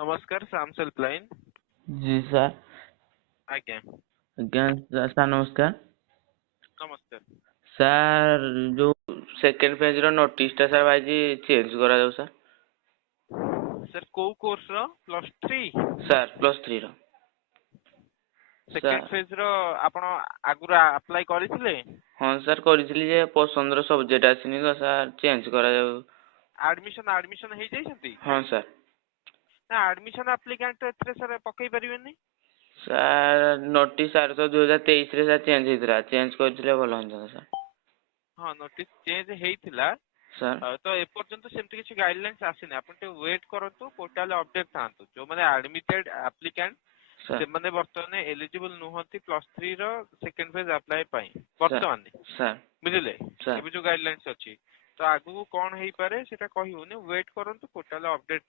नमस्कार श्याम हेल्पलाइन। जी सर। आज्ञा ଆଜ୍ଞା ସାର୍ ନମସ୍କାର। नमस्कार। ସାର୍ ଯୋଉ ସେକେଣ୍ଡ ଫେଜ୍ ର ନୋଟିସ୍ ଟା ସାର୍ ଭାଇଜି ଚେଞ୍ଜ କରାଯାଉ ସାର୍। सर को कोर्स रो +3 ସାର୍ +3 ର। सेकेंड ସାର୍ फेज रो आपण आगुरा अप्लाई କରିଥିଲେ? ହଁ ସାର୍ କରିଥିଲି ଯେ ପସନ୍ଦର ସବଜେକ୍ଟ ଆସିନି ତ ସାର୍ ଚେଞ୍ଜ କରାଯାଉ। ଆଡମିशन ହେଇ ଯାଇଛନ୍ତି? ହଁ ସାର୍। ନା ଆଡମିशन ଆପ୍ଲିକାଣ୍ଟ ଏଥିରେ ସାର୍ ପକେଇ ପାରିବେନି। ସାର୍ ନୋଟିସ୍ ସାର୍ ତ 2023 ରେ ସାର୍ ଚେଞ୍ଜ ହେଇଥିଲା, ଚେଞ୍ଜ କରିଥିଲେ ଭଲ ହେଇଥାନ୍ତା ସାର୍। ହଁ ନୋଟିସ୍ ଚେଞ୍ଜ ହେଇଥିଲା ସାର୍ ତ ଏପର୍ଯ୍ୟନ୍ତ ସେମିତି କିଛି ଗାଇडलाइंस ଆସିନି। ଆପଣ ଟିକେ ୱେଟ୍ କରନ୍ତୁ, ପୋର୍ଟାଲ ଅପଡେଟ୍ ଥାନ୍ତୁ। ଯୋଉମାନେ ଆଡମିटेଡ୍ ଆପ୍ଲିକାଣ୍ଟ ସାର୍ ସେମାନେ ବର୍ତ୍ତମାନ ଏଲିଜିବଲ ନୁହନ୍ତି +3 ର ସେକେଣ୍ଡ ଫେଜ ଆପ୍ଲାଏ ପାଇଁ ସାର୍ ବର୍ତ୍ତମାନ, ସାର୍ ବୁଝିଲେ? ସାର୍ ଏବେ ଯୋଉ ଗାଇडलाइंस ଅଛି ତ ଆଗକୁ କଣ ହେଇପାରେ ସେଟା କହିହଉନି, ୱେଟ୍ କରନ୍ତୁ, ପୋର୍ଟାଲ ଅପଡେଟ୍